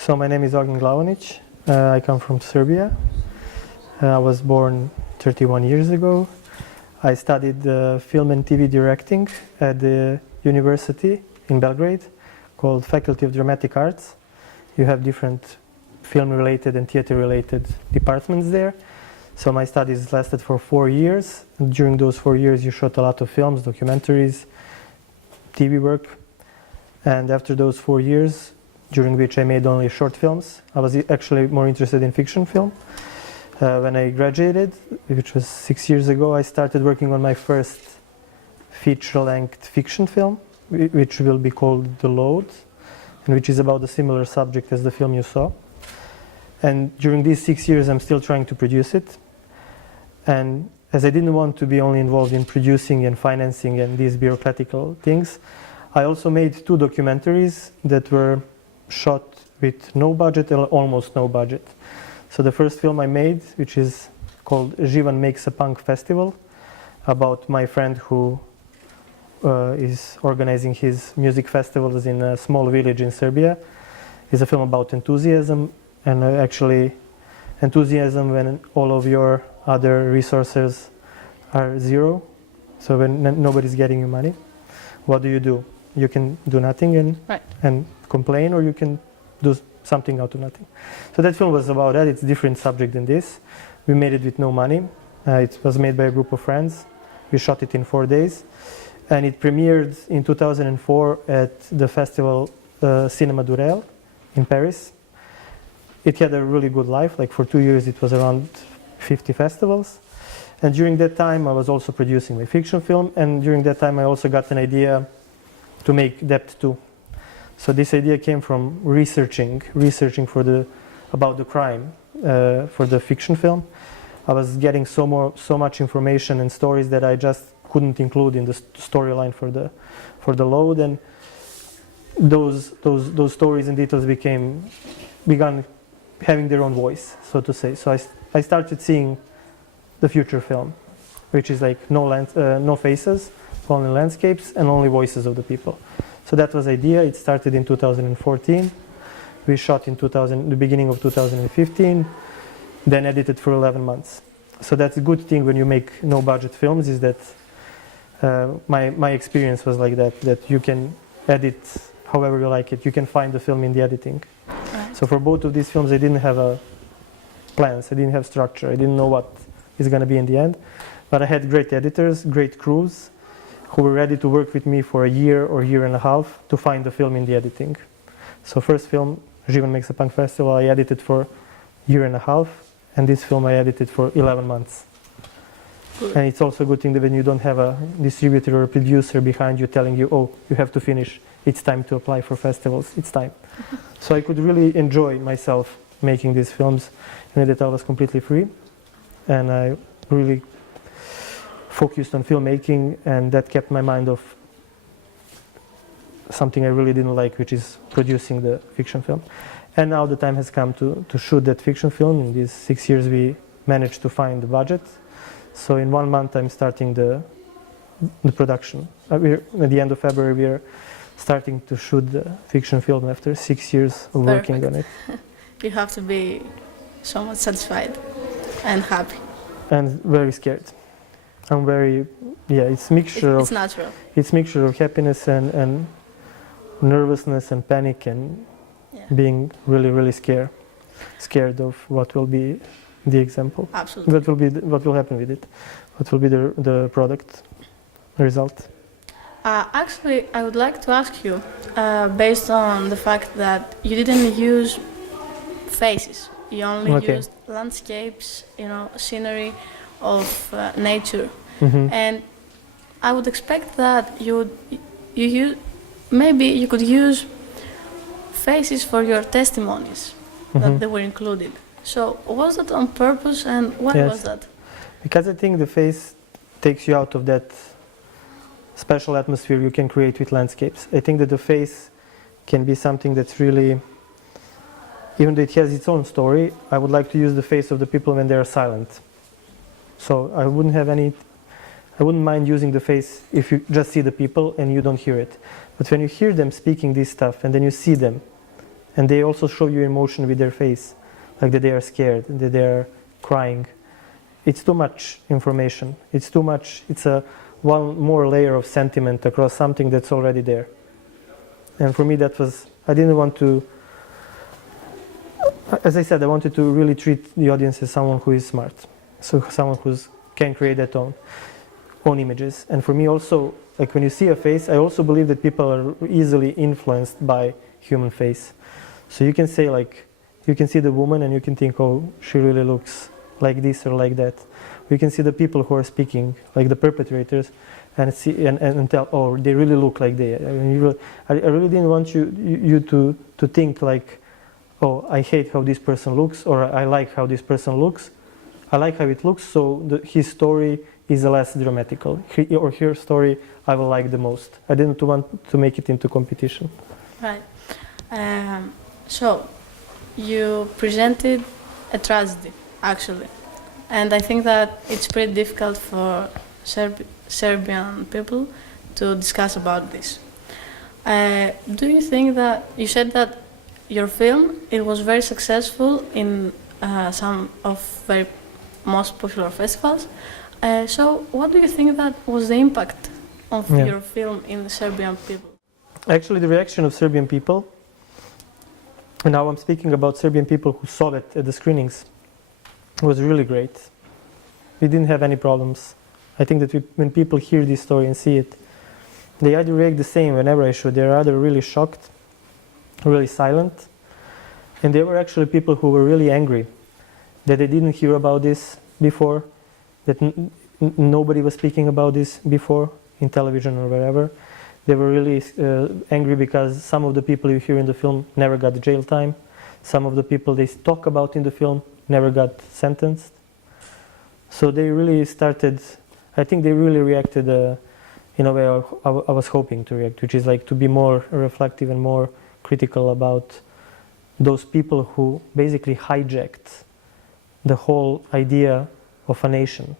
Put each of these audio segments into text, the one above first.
So my name is Ognjen Galvonic. I come from Serbia. I was born 31 years ago. I studied film and TV directing at the university in Belgrade called Faculty of Dramatic Arts. You have different film-related and theater-related departments there. So my studies lasted for 4 years. And during those 4 years, you shot a lot of films, documentaries, TV work. And after those 4 years, during which I made only short films, I was actually more interested in fiction film. When I graduated, which was 6 years ago, I started working on my first feature-length fiction film, which will be called The Load, and which is about a similar subject as the film you saw. And during these 6 years, I'm still trying to produce it. And as I didn't want to be only involved in producing and financing and these bureaucratical things, I also made 2 documentaries that were shot with no budget or almost no budget. So the first film I made, which is called Janvier Makes a Punk Festival, about my friend who is organizing his music festivals in a small village in Serbia, is a film about enthusiasm, and actually enthusiasm when all of your other resources are zero. So when nobody's getting you money, what do? You can do nothing and complain, or you can do something out of nothing. So that film was about that. It's a different subject than this. We made it with no money. It was made by a group of friends. We shot it in 4 days. And it premiered in 2004 at the festival Cinema du Réel in Paris. It had a really good life. Like for 2 years it was around 50 festivals. And during that time I was also producing my fiction film, and during that time I also got an idea to make Debt 2. So this idea came from researching about the crime for the fiction film. I was getting so much information and stories that I just couldn't include in the storyline for the Load, and those stories and details began having their own voice, so to say. So I started seeing the future film, which is like no faces, only landscapes and only voices of the people. So that was the idea. It started in 2014. We shot in the beginning of 2015, then edited for 11 months. So that's a good thing when you make no budget films, is that my experience was like that you can edit however you like it. You can find the film in the editing. Right. So for both of these films, I didn't have plans. I didn't have structure. I didn't know what is going to be in the end. But I had great editors, great crews, who were ready to work with me for a year or year and a half to find the film in the editing. So first film, Janvier Makes a Punk Festival, I edited for a year and a half, and this film I edited for 11 months. Good. And it's also a good thing that when you don't have a distributor or a producer behind you telling you, oh, you have to finish, it's time to apply for festivals, it's time. So I could really enjoy myself making these films, in that I was completely free, and I really focused on filmmaking, and that kept my mind off something I really didn't like, which is producing the fiction film. And now the time has come to shoot that fiction film. In these 6 years we managed to find the budget. So in 1 month I'm starting the production. At the end of February we are starting to shoot the fiction film after 6 years of working on it. You have to be somewhat satisfied and happy. And very scared. I'm very, it's natural. It's mixture of happiness and nervousness and panic and being really, really scared of what will be the example. Absolutely. What will happen with it? What will be the product result? Actually, I would like to ask you, based on the fact that you didn't use faces, you only used landscapes, scenery of nature. Mm-hmm. And I would expect that maybe you could use faces for your testimonies, that they were included. So was that on purpose, and why was that? Because I think the face takes you out of that special atmosphere you can create with landscapes. I think that the face can be something that's really, even though it has its own story, I would like to use the face of the people when they are silent. So I wouldn't mind using the face if you just see the people and you don't hear it. But when you hear them speaking this stuff and then you see them and they also show you emotion with their face, like that they are scared, that they are crying. It's too much information. It's too much. It's a one more layer of sentiment across something that's already there. And for me, that was, I didn't want to, as I said, I wanted to really treat the audience as someone who is smart, so someone who can create their own images. And for me also, like when you see a face, I also believe that people are easily influenced by human face. So you can say, like, you can see the woman and you can think, oh, she really looks like this or like that. You can see the people who are speaking, like the perpetrators, and see and tell, oh, they really look like they. I really didn't want you to think like, oh, I hate how this person looks, or I like how this person looks. I like how it looks, so his story is less dramatical. Or her story I will like the most. I didn't want to make it into competition. Right. So you presented a tragedy, actually, and I think that it's pretty difficult for Serbian people to discuss about this. Do you think that you said that your film, it was very successful in some of very most popular festivals? So what do you think that was the impact of your film in the Serbian people? Actually, the reaction of Serbian people, and now I'm speaking about Serbian people who saw it at the screenings, was really great. We didn't have any problems. I think that when people hear this story and see it, they either react the same whenever I show. They're either really shocked, really silent, and there were actually people who were really angry that they didn't hear about this before, that nobody was speaking about this before in television or wherever. They were really angry because some of the people you hear in the film never got jail time. Some of the people they talk about in the film never got sentenced. So they really started, I think they really reacted in a way I was hoping to react, which is like to be more reflective and more critical about those people who basically hijacked the whole idea of a nation.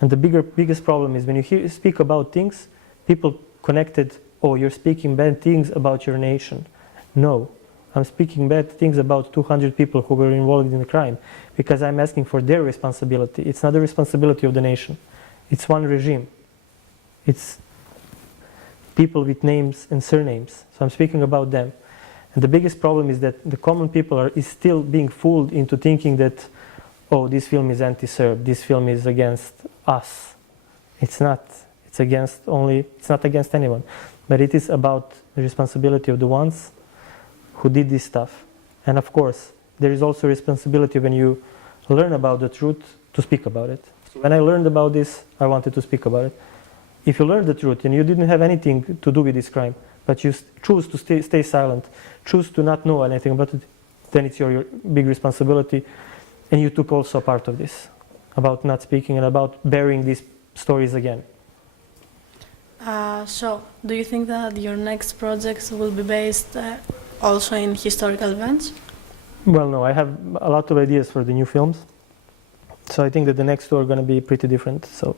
And the biggest problem is when you speak about things, people connected, oh, you're speaking bad things about your nation. No, I'm speaking bad things about 200 people who were involved in the crime because I'm asking for their responsibility. It's not the responsibility of the nation. It's one regime. It's people with names and surnames. So I'm speaking about them. And the biggest problem is that the common people is still being fooled into thinking that, oh, this film is anti-Serb, this film is against us. It's not. It's not against anyone. But it is about the responsibility of the ones who did this stuff. And of course, there is also responsibility when you learn about the truth to speak about it. So when I learned about this, I wanted to speak about it. If you learn the truth and you didn't have anything to do with this crime, but you choose to stay silent, choose to not know anything about it, then it's your big responsibility. And you took also part of this, about not speaking and about burying these stories again. So, do you think that your next projects will be based also in historical events? Well, no, I have a lot of ideas for the new films. So I think that the next two are going to be pretty different. So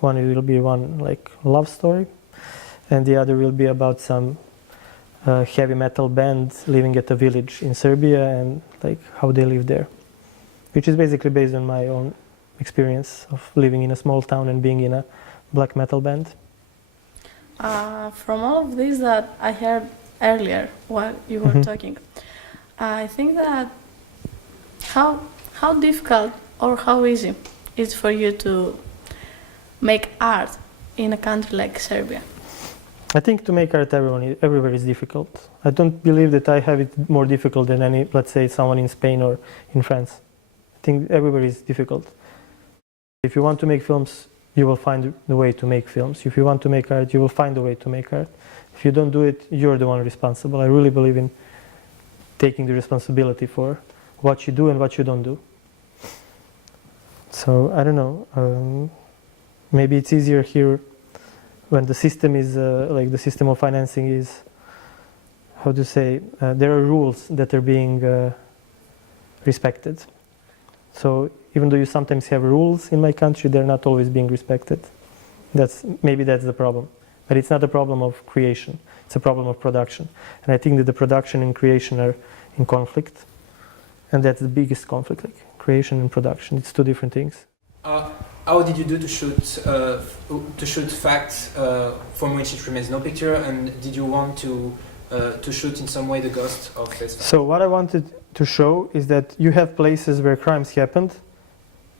one will be one like love story, and the other will be about some heavy metal band living at a village in Serbia and like how they live there, which is basically based on my own experience of living in a small town and being in a black metal band. From all of this that I heard earlier while you were talking, I think that how difficult or how easy is for you to make art in a country like Serbia? I think to make art everywhere is difficult. I don't believe that I have it more difficult than any, let's say, someone in Spain or in France. I think everywhere is difficult. If you want to make films, you will find the way to make films. If you want to make art, you will find a way to make art. If you don't do it, you're the one responsible. I really believe in taking the responsibility for what you do and what you don't do. So, I don't know, maybe it's easier here when the system is, like the system of financing is, how to say, there are rules that are being respected. So even though you sometimes have rules in my country, they're not always being respected. Maybe that's the problem. But it's not a problem of creation, it's a problem of production. And I think that the production and creation are in conflict. And that's the biggest conflict, like creation and production. It's two different things. How did you do to shoot facts from which it remains no picture? And did you want to shoot in some way the ghost of this fact? So what I wanted to show is that you have places where crimes happened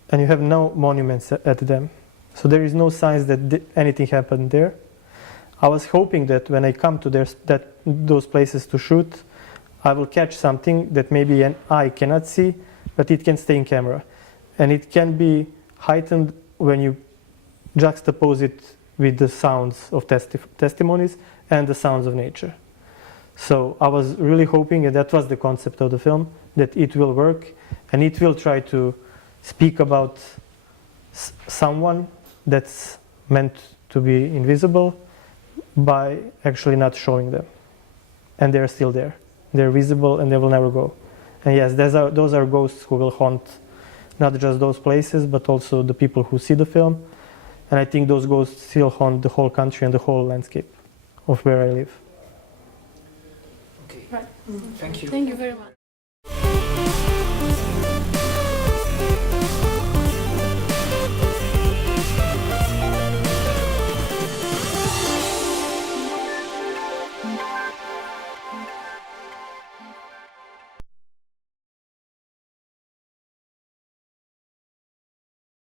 and you have no monuments at them. So there is no signs that anything happened there. I was hoping that when I come to those places to shoot, I will catch something that maybe an eye cannot see, but it can stay in camera. And it can be heightened when you juxtapose it with the sounds of testimonies and the sounds of nature. So I was really hoping, and that was the concept of the film, that it will work and it will try to speak about someone that's meant to be invisible by actually not showing them. And they're still there. They're visible and they will never go. And yes, those are ghosts who will haunt not just those places, but also the people who see the film. And I think those ghosts still haunt the whole country and the whole landscape of where I live. Okay. Right. Thank you. Thank you very much.